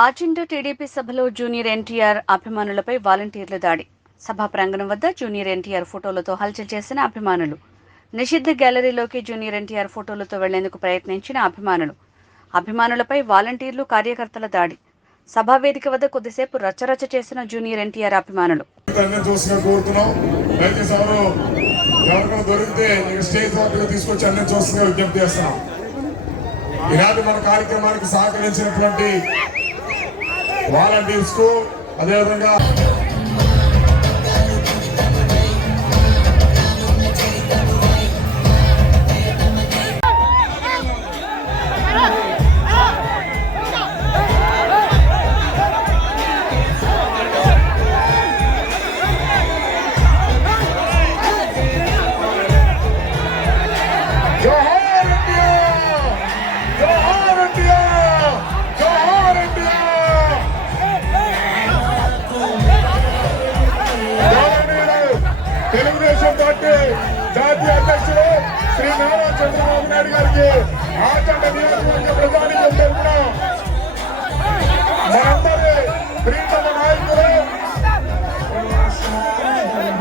ఆచిండు TDP సభలో junior NTR అభిమానులపై వాలంటీర్ల దాడి. సభా ప్రాంగణం వద్ద జూనియర్ ఎన్టీఆర్ ఫోటోలతో హల్చల్ చేసిన అభిమానులు. నిషిద్ధ గ్యాలరీలోకి జూనియర్ ఎన్టీఆర్ ఫోటోలతో వెళ్లేందుకు ప్రయత్నించిన అభిమానులపై వాలంటీర్లు, కార్యకర్తల దాడి. సభా వేదిక వద్ద కొద్దిసేపు రచ్చరచ్చ చేసిన జూనియర్ ఎన్టీఆర్ అభిమానులు. ఈనాటి మన కార్యక్రమానికి సహకరించినటువంటి వాలంటీర్స్ కు అదేవిధంగా తెలుగుదేశం పార్టీ జాతీయ అధ్యక్షుడు శ్రీ నారా చంద్రబాబు నాయుడు గారికి ఆచండ నియోజకవర్గ ప్రజానీకం తరఫున మనందరి ప్రీతమ నాయకులు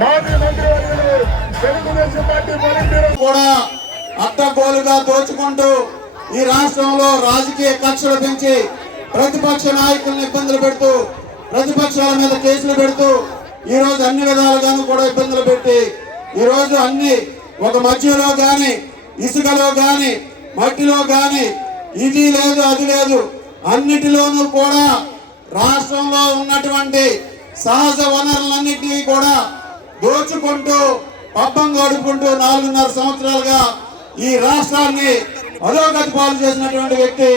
మాజీ మంత్రివర్యులు తెలుగుదేశం పార్టీ వాలంటీర్లు కూడా అడ్డగోలుగా దోచుకుంటూ ఈ రాష్ట్రంలో రాజకీయ కక్షలు పెంచి ప్రతిపక్ష నాయకులను ఇబ్బందులు పెడుతూ ప్రతిపక్షాల మీద కేసులు పెడుతూ ఈ రోజు అన్ని విధాలుగాను కూడా ఇబ్బందులు పెట్టి ఈ రోజు అన్ని ఒక మధ్యలో గాని ఇసుకలో గాని మట్టిలో గాని ఇది లేదు అది లేదు అన్నిటిలోనూ కూడా రాష్ట్రంలో ఉన్నటువంటి సహజ వనరులన్నిటినీ కూడా దోచుకుంటూ పబ్బం గడుపుకుంటూ 4.5 సంవత్సరాలుగా ఈ రాష్ట్రాన్ని అధోగతి పాలు చేసినటువంటి వ్యక్తి